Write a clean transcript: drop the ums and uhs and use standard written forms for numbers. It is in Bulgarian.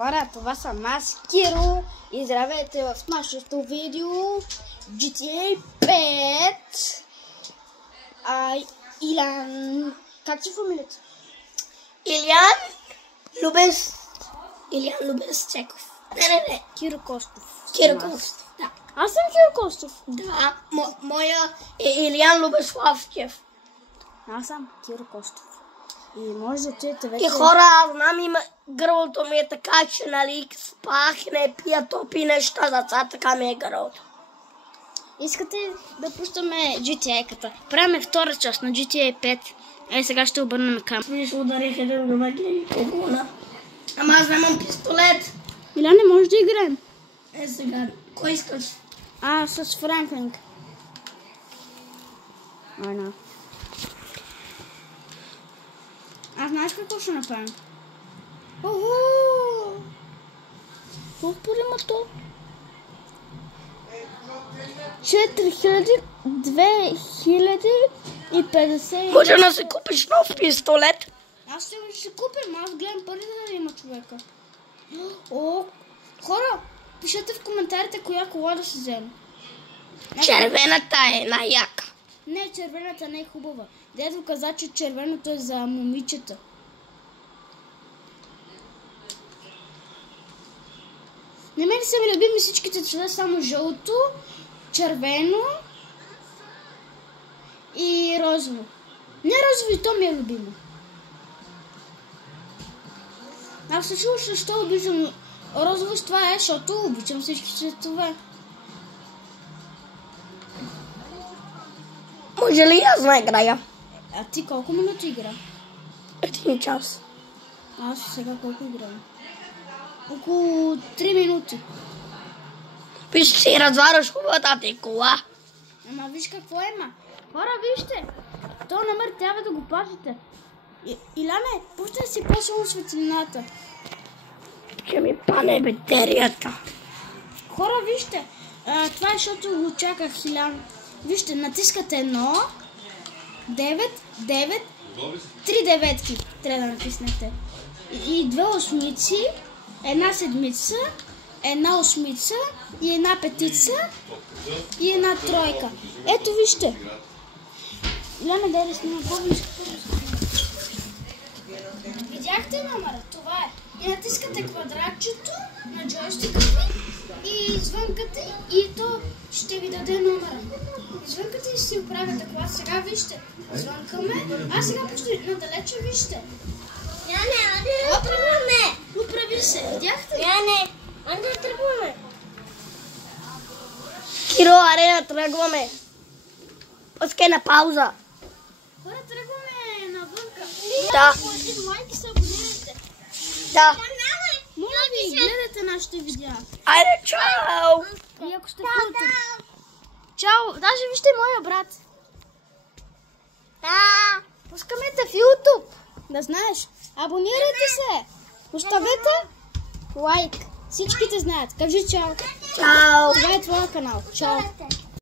Хора, това съм аз, Киро, и здравейте в нашето видео GTA 5. Илян... Как ти фамилията? Илян Любес Цеков. Не. Киро Костов. Киро Костов, да. Аз съм Киро Костов. Да, моя е Илян Любеславчев. Аз съм Киро Костов. И може да чуете вече... И хора, аз знам, гърлото ми е така, че нали спах, не пия топи неща, заца така ми е гърлото. Искате да пущаме GTA-ката. Правиме втора част на GTA 5. Сега ще обърнем камера. Виж, ударих един добър и погона. Ама аз нямам пистолет. Илян, не може да играем. Сега, кой искаш? С Франклин. Айна. Знаеш какво ще направим? Колко пари има то? 4250. Може да си купиш нов пистолет? Аз ще купим, аз гледам пари да има човека. Хора, пишете в коментарите коя кола да се вземе. Червената е най-яка. Не, червената не е хубава. Дето каза, че червеното е за момичета. На мен са ми любими всичките цвета, само жълто, червено и розово. Не розово и то ми е любимо. Аз се чува, защо обичам розово с това защото обичам всички цветове. Може ли аз да играя? А ти колко минути игра? 1 час. Аз сега колко играм? Около 3 минути. Виж, си развараш хубавата ти кола. Ама виж какво има. Хора, вижте. То номер трябва да го пазите. Иляне, пущай си по-силно светлината. Ще ми пане батерията. Хора, вижте. Това е, защото го чаках, Илян. Вижте, натискате 1, 9, 9, 3 деветки. Трябва да натиснете. И 2 осмици, 1 седмица, 1 осмица и 1 петица и 1 тройка. Ето вижте. Иляне, дай да снима по-близко. Видяхте номера? Това е. И натискате квадратчето на джойстика и извънката и то ще ви даде номера. Извънката и си оправяте кола. Сега вижте. Извънкаме. Сега почти надалече вижте. Яне, да тръгваме. Оправи се. Видяхте? Яне, да тръгваме. Киро, аре да тръгваме. Пускай на пауза. Хора, тръгваме навънка. Да. Сложите лайки, се абонирайте. Да. Моля ви, гледайте нашите видеа. Айде, чао. И ако сте култури. Чао. Даже вижте моя брат. Да. Пускаме те в YouTube. Да знаеш. Абонирайте се. Оставете лайк. Всичките знаят. Кажи чао. Чао. Това е твоя канал. Чао.